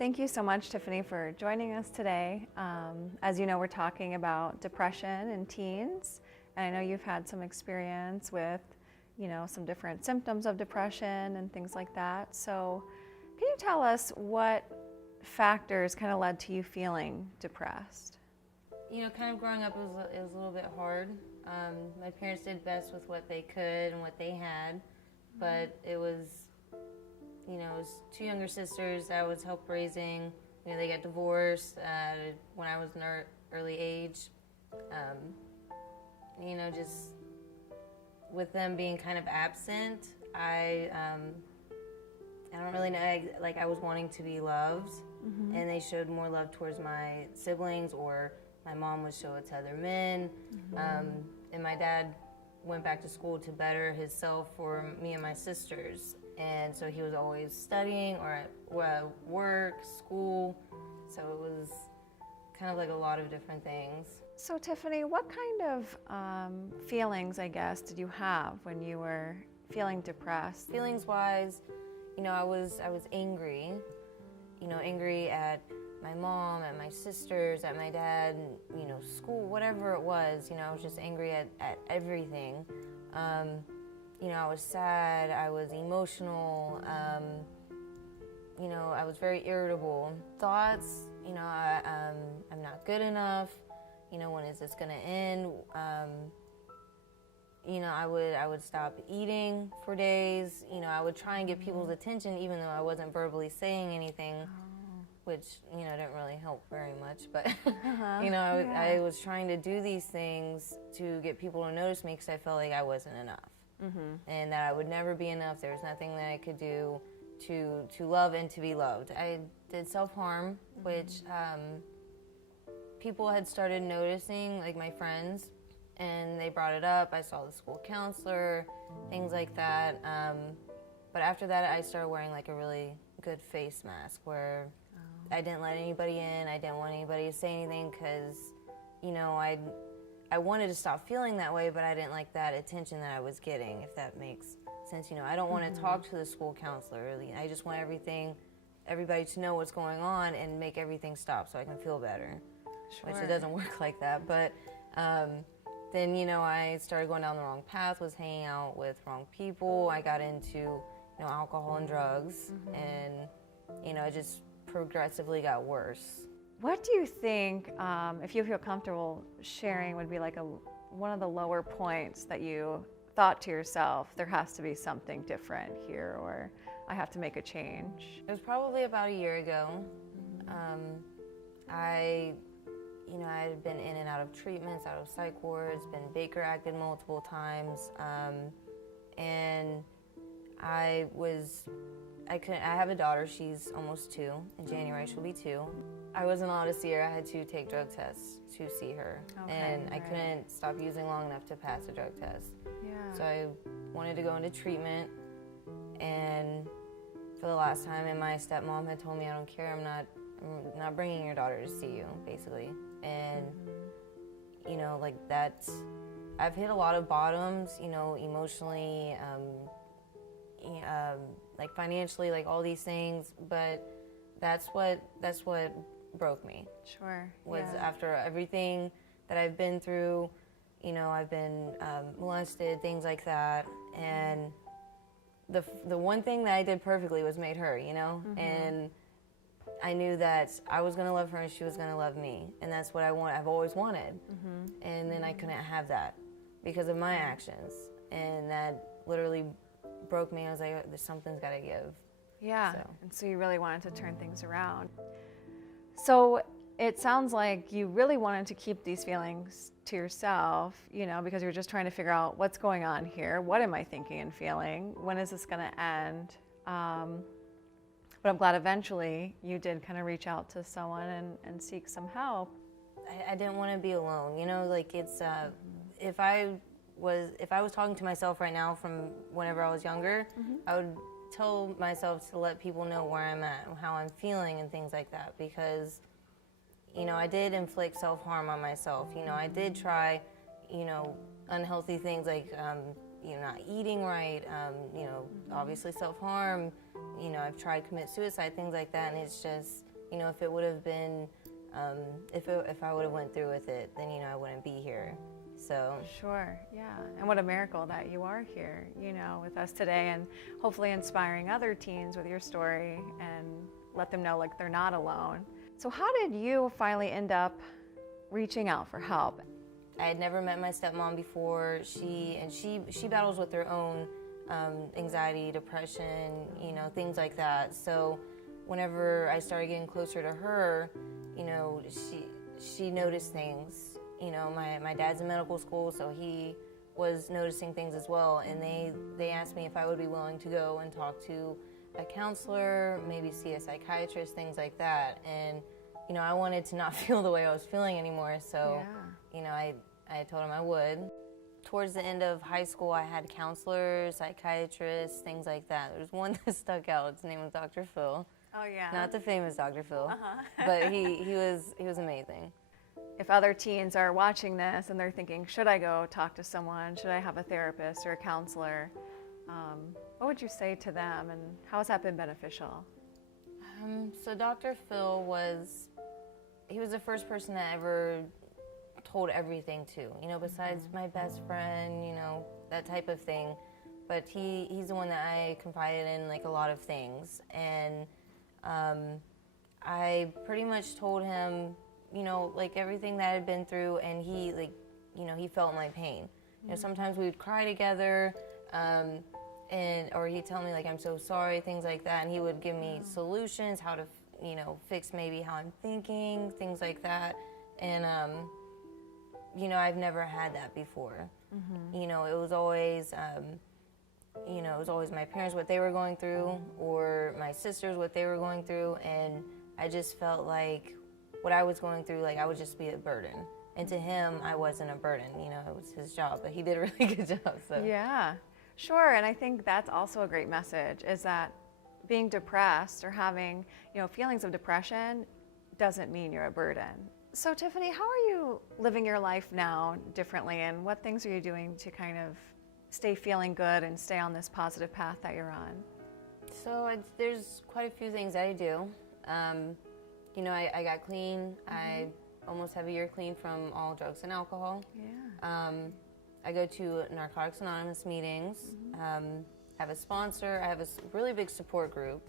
Thank you so much, Tiffany, for joining us today. As you know, we're talking about depression in teens, and I know you've had some experience with, some different symptoms of depression and things like that. So can you tell us what factors kind of led to you feeling depressed? Kind of growing up, it was a little bit hard. My parents did best with what they could and what they had, but it was two younger sisters that I was help raising. They got divorced when I was in early age. Just with them being kind of absent, I don't really know. I was wanting to be loved, and they showed more love towards my siblings, or my mom would show it to other men. And my dad went back to school to better himself for me and my sisters. And so he was always studying or at work, school. So it was kind of like a lot of different things. So Tiffany, what kind of feelings, I guess, did you have when you were feeling depressed? Feelings-wise, I was angry. Angry at my mom, at my sisters, at my dad, school, whatever it was. I was just angry at everything. I was sad, I was emotional, I was very irritable. Thoughts, I'm not good enough, when is this gonna end? I would stop eating for days. I would try and get people's attention even though I wasn't verbally saying anything, which, didn't really help very much. But, I was trying to do these things to get people to notice me because I felt like I wasn't enough. And that I would never be enough. There was nothing that I could do to love and to be loved. I did self-harm, which people had started noticing, like my friends, and they brought it up. I saw the school counselor, things like that. But after that, I started wearing like a really good face mask where I didn't let anybody in. I didn't want anybody to say anything because, I wanted to stop feeling that way, but I didn't like that attention that I was getting, if that makes sense. I don't want to talk to the school counselor. Really. I just want everybody to know what's going on and make everything stop so I can feel better. Sure. Which it doesn't work like that. But then, I started going down the wrong path, was hanging out with wrong people. I got into, alcohol and drugs, and, it just progressively got worse. What do you think, if you feel comfortable sharing, would be like one of the lower points that you thought to yourself, there has to be something different here, or I have to make a change? It was probably about a year ago. I had been in and out of treatments, out of psych wards, been Baker acted multiple times, and I have a daughter, she's almost 2. In January, she'll be 2. I wasn't allowed to see her. I had to take drug tests to see her. Okay, and I right. couldn't stop using long enough to pass a drug test. Yeah. So I wanted to go into treatment, and for the last time, and my stepmom had told me, I don't care, I'm not bringing your daughter to see you, basically. And, like that's, I've hit a lot of bottoms, emotionally, like financially, like all these things, but that's what broke me. Sure. Was after everything that I've been through, I've been molested, things like that, and the one thing that I did perfectly was made her, and I knew that I was gonna love her and she was gonna love me, and that's what I've always wanted. And then I couldn't have that because of my actions, and that literally broke me. I was like, something's gotta give. Yeah, and so you really wanted to turn things around. So it sounds like you really wanted to keep these feelings to yourself, because you're just trying to figure out what's going on here. What am I thinking and feeling? When is this going to end? But I'm glad eventually you did kind of reach out to someone and seek some help. I didn't want to be alone. Like it's if I was talking to myself right now from whenever I was younger, I would tell myself to let people know where I'm at, how I'm feeling, and things like that, because I did inflict self-harm on myself. I did try unhealthy things like not eating right, obviously self-harm. I've tried to commit suicide, things like that, and it's just You know, if it would have been, if I would have went through with it, then, you know, I wouldn't be here. So Sure, yeah. And what a miracle that you are here, you know, with us today, and hopefully inspiring other teens with your story and let them know like they're not alone. So how did you finally end up reaching out for help? I had never met my stepmom before. She battles with her own anxiety, depression, you know, things like that. So whenever I started getting closer to her, you know, she noticed things. You know, my dad's in medical school, so he was noticing things as well. And they asked me if I would be willing to go and talk to a counselor, maybe see a psychiatrist, things like that. And, you know, I wanted to not feel the way I was feeling anymore. So, you know, I told him I would. Towards the end of high school, I had counselors, psychiatrists, things like that. There's one that stuck out. His name was Dr. Phil. Oh yeah. Not the famous Dr. Phil, but he was amazing. If other teens are watching this and they're thinking, should I go talk to someone? Should I have a therapist or a counselor? What would you say to them, and how has that been beneficial? So Dr. Phil was the first person that ever told everything to, you know, besides my best friend, you know, that type of thing. But he's the one that I confided in, like, a lot of things. And I pretty much told him, you know, like, everything that I had been through, and he, like, you know, he felt my pain. You know, sometimes we would cry together, or he'd tell me, like, I'm so sorry, things like that, and he would give me solutions, how to, you know, fix maybe how I'm thinking, things like that. And, you know, I've never had that before. You know, it was always, you know, it was always my parents, what they were going through, or my sisters, what they were going through, and I just felt like what I was going through, like, I would just be a burden. And to him, I wasn't a burden, you know, it was his job, but he did a really good job, so. Yeah, sure, and I think that's also a great message, is that being depressed or having, you know, feelings of depression doesn't mean you're a burden. So Tiffany, how are you living your life now differently, and what things are you doing to kind of stay feeling good and stay on this positive path that you're on? So there's quite a few things I do. You know, I got clean. I almost have a year clean from all drugs and alcohol. Yeah. I go to Narcotics Anonymous meetings. Have a sponsor. I have a really big support group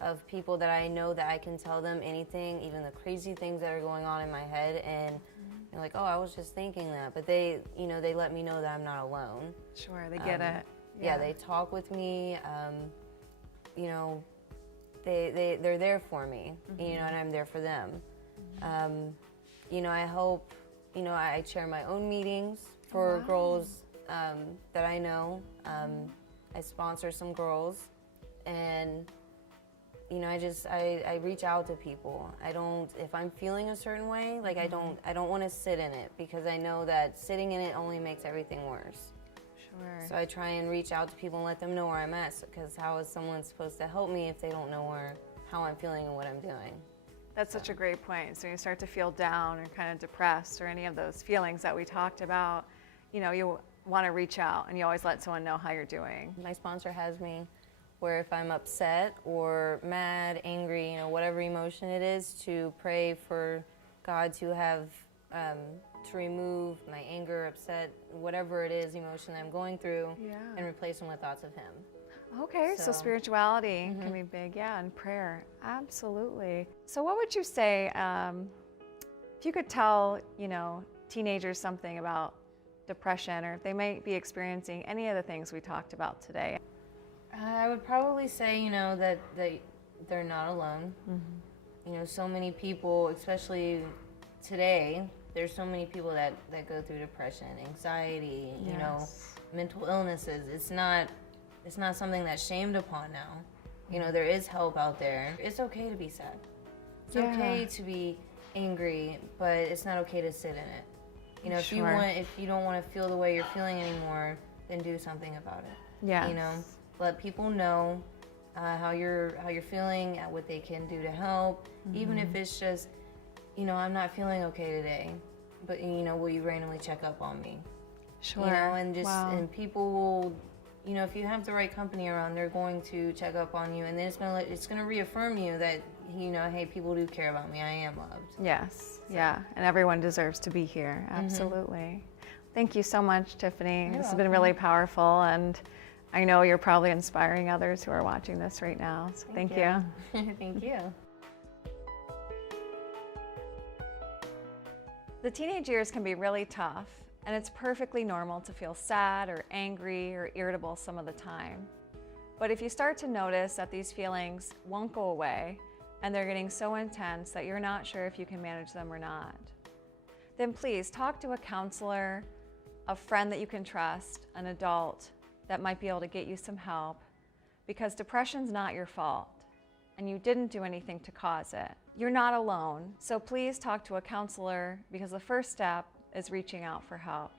of people that I know that I can tell them anything, even the crazy things that are going on in my head, and they're like, oh, I was just thinking that. But they, you know, they let me know that I'm not alone. Sure, they get it. Yeah, they talk with me. You know, they're there for me, you know, and I'm there for them. You know, I hope, you know, I chair my own meetings for girls that I know. I sponsor some girls, and, you know, I reach out to people. I don't, if I'm feeling a certain way, like, I don't want to sit in it, because I know that sitting in it only makes everything worse. Sure. So I try and reach out to people and let them know where I'm at, because how is someone supposed to help me if they don't know how I'm feeling and what I'm doing? That's such a great point. So you start to feel down or kind of depressed, or any of those feelings that we talked about, you know, you want to reach out, and you always let someone know how you're doing. My sponsor has me where if I'm upset or mad, angry, you know, whatever emotion it is, to pray for God to have, to remove my anger, upset, whatever it is, emotion that I'm going through, and replace them with thoughts of Him. Okay, so spirituality can be big, and prayer, absolutely. So what would you say, if you could tell, you know, teenagers something about depression, or if they might be experiencing any of the things we talked about today? I would probably say, you know, that they're not alone. You know, so many people, especially today, there's so many people that go through depression, anxiety, you know, mental illnesses. It's not something that's shamed upon now. You know, there is help out there. It's okay to be sad. It's okay to be angry, but it's not okay to sit in it. You know, if you don't want to feel the way you're feeling anymore, then do something about it. Yeah. You know, let people know how you're feeling, what they can do to help, even if it's just, you know, I'm not feeling okay today, but, you know, will you randomly check up on me? Sure. You know, and just and people will you know, if you have the right company around, they're going to check up on you, and then it's gonna reaffirm you that, you know, hey, people do care about me. I am loved. Yes, yeah, and everyone deserves to be here. Absolutely. Thank you so much, Tiffany. This has been really powerful, and I know you're probably inspiring others who are watching this right now. So thank you. Thank you. The teenage years can be really tough, and it's perfectly normal to feel sad or angry or irritable some of the time. But if you start to notice that these feelings won't go away and they're getting so intense that you're not sure if you can manage them or not, then please talk to a counselor, a friend that you can trust, an adult that might be able to get you some help, because depression's not your fault and you didn't do anything to cause it. You're not alone, so please talk to a counselor, because the first step is reaching out for help.